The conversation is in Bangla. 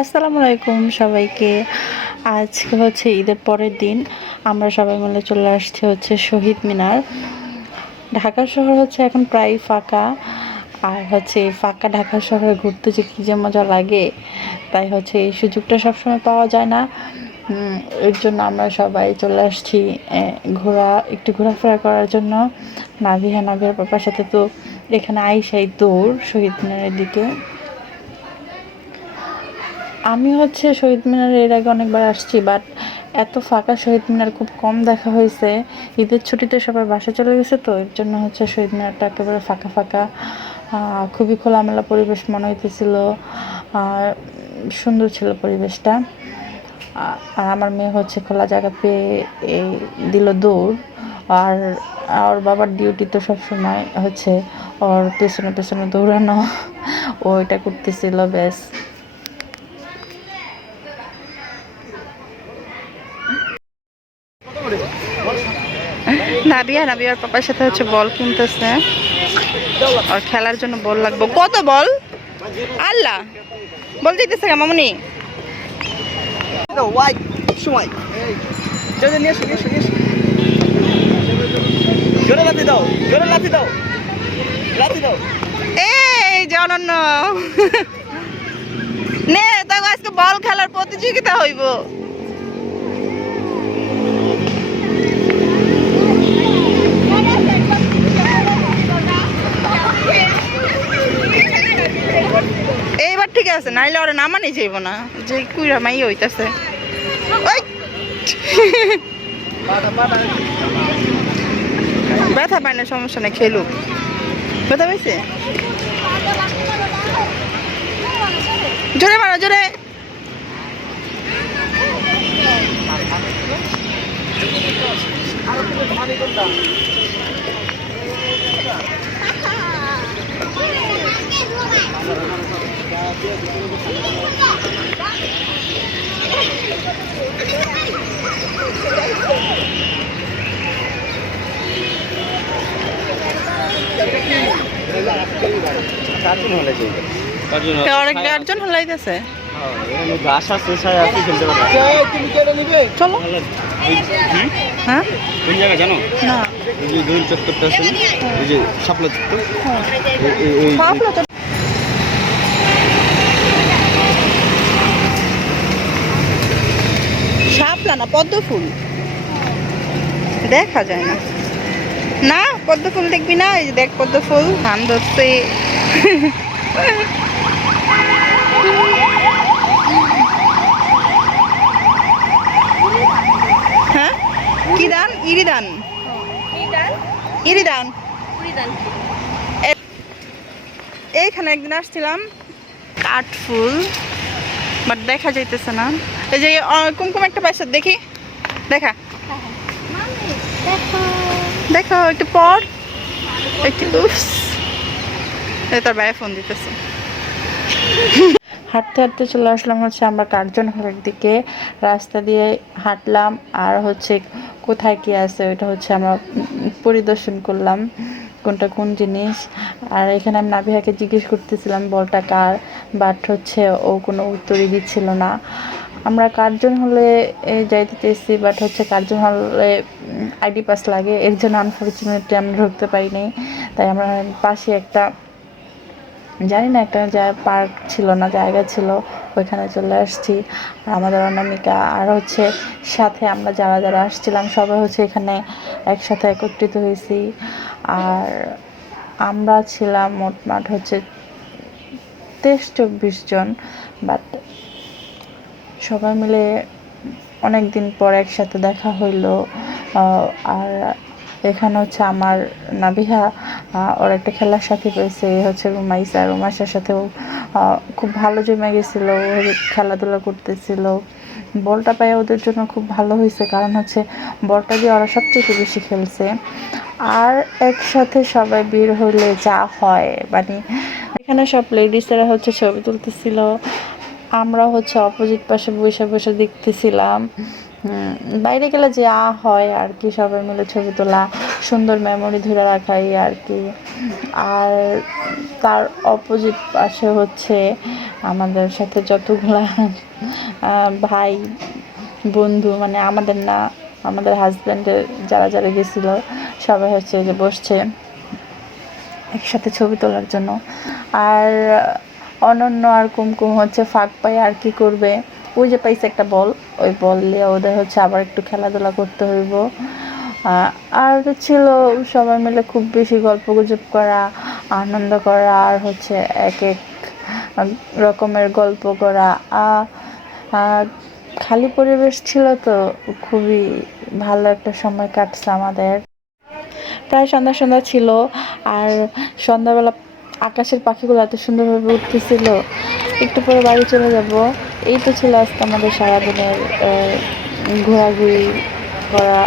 আসসালামু আলাইকুম সবাইকে। আজকে হচ্ছে ঈদের পরের দিন। আমরা সবাই মিলে চলে আসছি হচ্ছে শহীদ মিনার। ঢাকা শহর হচ্ছে এখন প্রায় ফাঁকা। আর হচ্ছে এই ফাঁকা ঢাকা শহরে ঘুরতে যে কী যে মজা লাগে, তাই হচ্ছে এই সুযোগটা সবসময় পাওয়া যায় না। এর জন্য আমরা সবাই চলে আসছি একটু ঘোরাফেরা করার জন্য। নাভিয়ার পাপার সাথে তো এখানে আইসাই দৌড় শহীদ মিনারের দিকে। আমি হচ্ছে শহীদ মিনারে এর আগে অনেকবার আসছি, বাট এত ফাঁকা শহীদ মিনার খুব কম দেখা হয়েছে। ঈদের ছুটিতে সবাই বাসায় চলে গেছে, তো এর জন্য হচ্ছে শহীদ মিনারটা একেবারে ফাঁকা ফাঁকা। খুবই খোলামেলা পরিবেশ মনে হইতেছিল, আর সুন্দর ছিল পরিবেশটা। আর আমার মেয়ে হচ্ছে খোলা জায়গা পেয়ে এই দিল দৌড়। আর ওর বাবার ডিউটি তো সবসময় হচ্ছে ওর পেছনে পেছনে দৌড়ানো, ও এটা করতেছিল ব্যাস। নাবিয়ার পাপার সাথে হচ্ছে বল কিনতেছে, আর খেলার জন্য বল লাগবে। কত বল? আল্লাহ, বল দিতেছে মামুনি। এই যে অনন্য নে, তাকে আজকে বল খেলার প্রতিযোগিতা হইব। এইবার ঠিক আছে, নাইলে ওরা নামানি যাইব না, যে কুইরা মাই হইতাছে। ব্যথা পায় না, সমস্যা নেই, খেলুক। ব্যথা পাইছে, জোরে মারো, জোরে। গার্জন হলাইতেছে। চলো। হ্যাঁ, কোন জায়গা জানো? না, এই যে দোল চত্বরটা আছে, এই যে শাপলা চত্বর। শাপলা না, পদ্ম ফুল দেখা যায় না। না, পদ্ম ফুল দেখবি না? এই যে দেখ পদ্ম ফুল, ধান ধরছে। হ্যাঁ, কি দান? ইরিদান। ইরিদান। এইখানে একদিন আসছিলাম, কাঠফুল, বাট দেখা যাইতেছে না। এই যে কুমকুম একটা পাইছে, দেখি, দেখা, দেখো একটু পর, একটু তার ভাইয়া ফোন দিতেছে। হাঁটতে হাঁটতে চলে আসলাম হচ্ছে আমরা কার্জন হলের দিকে। রাস্তা দিয়ে হাঁটলাম, আর হচ্ছে কোথায় কি আছে ওইটা হচ্ছে আমরা পরিদর্শন করলাম, কোনটা কোন জিনিস। আর এখানে আমি নাভিয়াকে জিজ্ঞেস করতেছিলাম বলটা কার, বাট হচ্ছে ও কোনো উত্তরই দিচ্ছিল না। আমরা কার্জন হলে যাইতে চেয়েছি, বাট হচ্ছে কার্জন হলে আইডি পাস লাগে, এর জন্য আনফর্চুনেটলি আমরা ঢুকতে পারিনি। তাই আমরা পাশে একটা, জানি না, একটা পার্ক ছিল না, জায়গা ছিল, ওইখানে চলে আসছি। আর আমাদের অনামিকা আর হচ্ছে সাথে আমরা যারা যারা আসছিলাম সবাই হচ্ছে এখানে একসাথে একত্রিত হয়েছি। আর আমরা ছিলাম মোটমাট হচ্ছে 23-24 জন, বাট সবাই মিলে অনেক দিন পর একসাথে দেখা হইলো। আর এখানে হচ্ছে আমার নাবিহা ওর একটা খেলার সাথী পেয়েছে, হচ্ছে রুমাইসার সাথেও খুব ভালো জমে গেছিলো, খেলাধুলা করতেছিল। বলটা পাই ওদের জন্য খুব ভালো হয়েছে, কারণ হচ্ছে বলটা দিয়ে ওরা সবচেয়ে বেশি খেলছে। আর একসাথে সবাই বের হলে যা হয়, মানে এখানে সব লেডিসেরা হচ্ছে ছবি তুলতেছিল, আমরা হচ্ছে অপোজিট পাশে বসে বসে দেখতেছিলাম। বাইরে গেলে যে হয় আর কি, সবাই মিলে ছবি তোলা, সুন্দর মেমোরি ধরে রাখাই আর কি। আর তার অপোজিট পাশে হচ্ছে আমাদের সাথে যতগুলা ভাই বন্ধু, মানে আমাদের না, আমাদের হাজব্যান্ডের যারা যারা গেছিল সবাই হচ্ছে যে বসছে একসাথে ছবি তোলার জন্য। আর অনন্য আর কুমকুম হচ্ছে ফাঁক পায় আর কি করবে, ওই যে পাইছে একটা বল, ওই বল নিয়ে ওদের হচ্ছে আবার একটু খেলাধুলা করতে হইব। আর ছিল সবাই মিলে খুব বেশি গল্প গুজব করা, আনন্দ করা, আর হচ্ছে এক এক রকমের গল্প করা। খালি পরিবেশ ছিল তো, খুবই ভালো একটা সময় কাটছে আমাদের। প্রায় সন্ধ্যা সন্ধ্যা ছিল, আর সন্ধ্যাবেলা আকাশের পাখিগুলো এত সুন্দরভাবে উঠতেছিল। একটু পরে বাড়ি চলে যাব। এই তো ছিল আজকে আমাদের সারাদিনের ঘোরাঘুরি করা